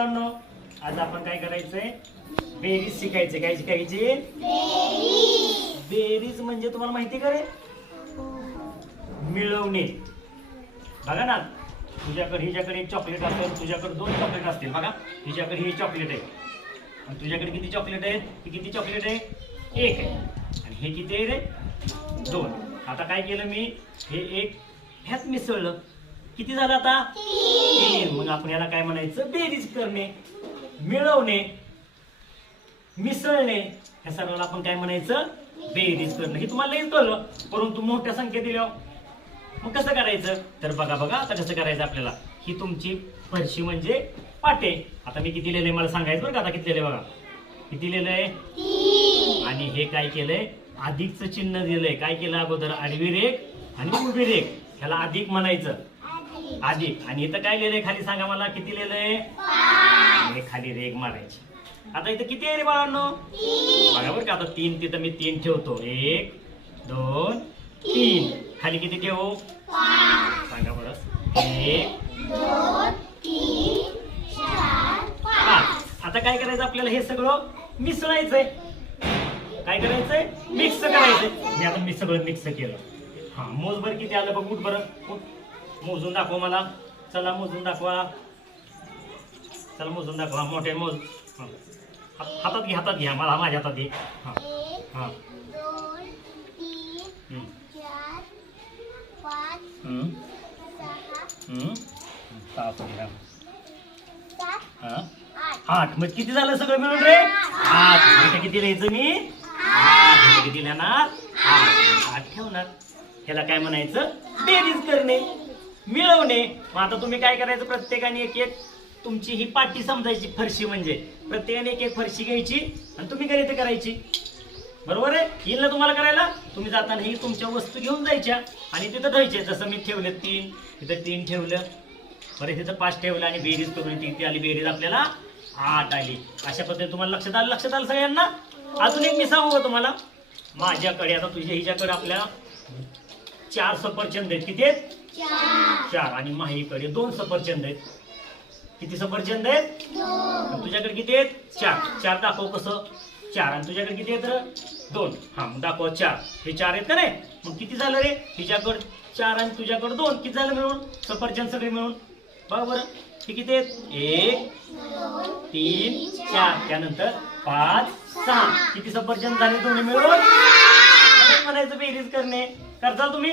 मुलांनो, आज आपण काय करायचंय? बेरीज शिकायचे. काय शिकायची? बेरीज म्हणजे तुम्हाला माहिती का रे? मिळवणे. बघा ना, तुझ्याकडे हिच्याकडे एक चॉकलेट असेल, तुझ्याकडे 2 चॉकलेट असतील. बघा, हिच्याकडे ही चॉकलेट आहे आणि तुझ्याकडे किती चॉकलेट आहेत? ही किती चॉकलेट आहे? 1 आहे. आणि हे किती आहे रे? 2. आता काय केलं मी? हे 1 ह्यात मिसळलं. किती झालं आता? 3. मग आपण याला काय म्हणायचं? बेरीज करणे, मिळवणे, मिसळणे. ह्या सर्वाला आपण काय म्हणायचं? बेरीज करणं. हे तुम्हाला लगेच कळलं. परंतु मोठ्या संख्या दिल्यावर मग कसं करायचं? तर बघा आता कसं करायचं आपल्याला. ही तुमची फरशी म्हणजे पाटे. आता मी किती लिहिलंय मला सांगायचं बरं का. आता किती लिहिलंय बघा. किती लिहिलंय? 3. आणि हे काय केलंय? अधिकचं चिन्ह दिलंय. काय केलं अगोदर? आडवी रेघ आणि उभी रेघ. ह्याला अधिक म्हणायचं. अधिक. आणि इथं काय लिहिलंय खाली सांगा मला? किती लिहिलंय? 5. हे खाली रेघ मारायची. आता इथं किती आहे रे बाळांनो? 3. बघा बरं का. आता 3 तिथं मी 3 ठेवतो. 1 2 3. खाली किती ठेवू? 5. सांगा बरं. 1 2 3 4 5. आता काय करायचं आपल्याला? हे सगळं मिसळायचंय. काय करायचंय? मिक्स करायचंय. मी आता मी सगळं मिक्स केलं. हा, मोज बरं किती आलं बघ. उठ बरं. मोजून दाखवा मला. चला मोजून दाखवा. चला मोजून दाखवा. मोठे मोज. हातात घ्या. मला माझ्या हातात घे. हा हा 2 3 4 5 6 7 8. मग किती झालं सगळं मिळून रे? 8. किती लिहायचं मी? 8. किती लिहिणार? 8 ठेवणार. ह्याला काय म्हणायचं? बेरीज करणे, मिळवणे. मग आता तुम्ही काय करायचं? प्रत्येकाने एक एक तुमची ही पाटी समजायची. फरशी म्हणजे प्रत्येकाने एक एक फरशी घ्यायची आणि तुम्ही गणित करायची. बरोबर आहे? येईल ना तुम्हाला करायला? तुम्ही जाताना ही तुमच्या वस्तू घेऊन जायच्या आणि तिथं ठेवायचे. जसं मी ठेवले 3, तिथं 3 ठेवलं, बरं तिथं 5 ठेवलं आणि बेरीज करून किती आली? बेरीज आपल्याला 8 आली. अशा पद्धतीने तुम्हाला लक्षात आलं सगळ्यांना? अजून एक मी सांगू का तुम्हाला? माझ्याकडे आता तुझ्या हिच्याकडे आपल्या 4 सफरचंद आहेत. किती आहेत? 4. आणि माहीकडे 2 सफरचंद आहेत. किती सफरचंद आहेत? 2. तुझ्याकडे किती आहेत? 4 दाखव कसं? 4. आणि तुझ्याकडे किती आहेत? 2. हा, मग दाखव 4. हे 4 आहेत का रे? मग किती झालं रे? हिच्याकडे 4 आणि तुझ्याकडे 2. किती झालं मिळून? सफरचंद सगळे मिळून. बघा बरं. हे किती आहेत? 1 2 3 4. त्यानंतर 5 6. किती सफरचंद झाले दोन्ही मिळून? म्हणायचं बेरीज करणे. करताल तुम्ही?